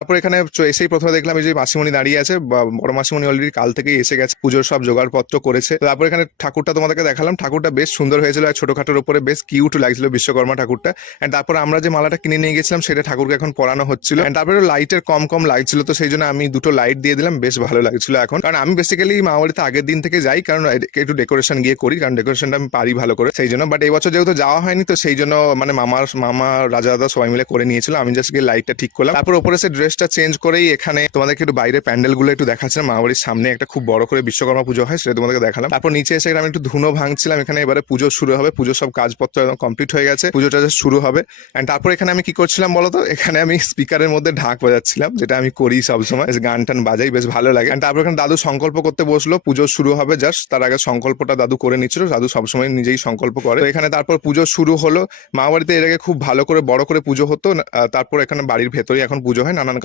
তারপর এখানে এসেই প্রথমে দেখলাম এই যে মাসিমণি দাঁড়িয়ে আছে, বড় মাসিমণি অলরেডি কাল থেকেই এসে গেছে, পুজোর সব জোগাড়পত্র করেছে। তারপর এখানে ঠাকুরটা তোমাদেরকে দেখালাম, ঠাকুরটা বেশ সুন্দর হয়েছিল আর ছোটখাটোর উপরে বেশ কিউট লাগছিল বিশ্বকর্মা ঠাকুরটা। এন্ড তারপর আমরা যে মালাটা কিনে নিয়ে গেছিলাম সেটা ঠাকুরকে এখন পরানো হচ্ছিল। এন্ড তারপরে লাইটের কম লাগছিল, তো সেই জন্য আমি দুটো লাইট দিয়ে দিলাম, বেশ ভালো লাগছিল এখন। কারণ আমি বেসিক্যালি মামাবাড়িতে আগের দিন থেকে যাই, কারণ একটু ডেকোরেশন গিয়ে করি, কারণ ডেকোরেশনটা আমি পারি ভালো করে, সেই জন্য। বাট এই বছর যেহেতু যাওয়া হয়নি, তো সেই জন্য মানে মামা রাজা দাদা সবাই মিলে করে নিয়েছিল, আমি জাস্ট গিয়ে লাইটটা ঠিক করলাম। তারপর ওপরে সে ড্রেসটা চেঞ্জ করেই এখানে তোমাদেরকে একটু বাইরে প্যান্ডেল গুলো একটু দেখাচ্ছিলাম। মামাবাড়ির সামনে একটা খুব বড় করে বিশ্বকর্মা পুজো হয়, সেটা তোমাদেরকে দেখালাম। তারপর নিচে এসে আমি একটু ধুনো ভাঙছিলাম, এখানে এবারে পুজো শুরু হবে, পুজোর সব কাজপত্র একদম কমপ্লিট হয়ে গেছে, পুজোটা শুরু হবে। এন্ড তারপর এখানে আমি কি করছিলাম বলতো, এখানে আমি স্পিকারের মধ্যে ঢাক বাজাচ্ছিলাম, যেটা আমি করি সবসময়, গান টান বাজাই, বেশ ভালো লাগে। এন্ড তারপর এখানে দাদু সংকল্প করতে বসলো, পুজো শুরু হবে জাস্ট তার আগে সংকল্পটা দাদু করে নিচ্ছিল, দাদু সবসময় নিজেই সংকল্প করে। তো এখানে তারপর পুজো শুরু হলো। মামাবাড়িতে এর আগে খুব ভালো করে বড় করে পুজো হতো, তারপর এখানে বাড়ির ভেতরেই এখন পুজো হয়, নানান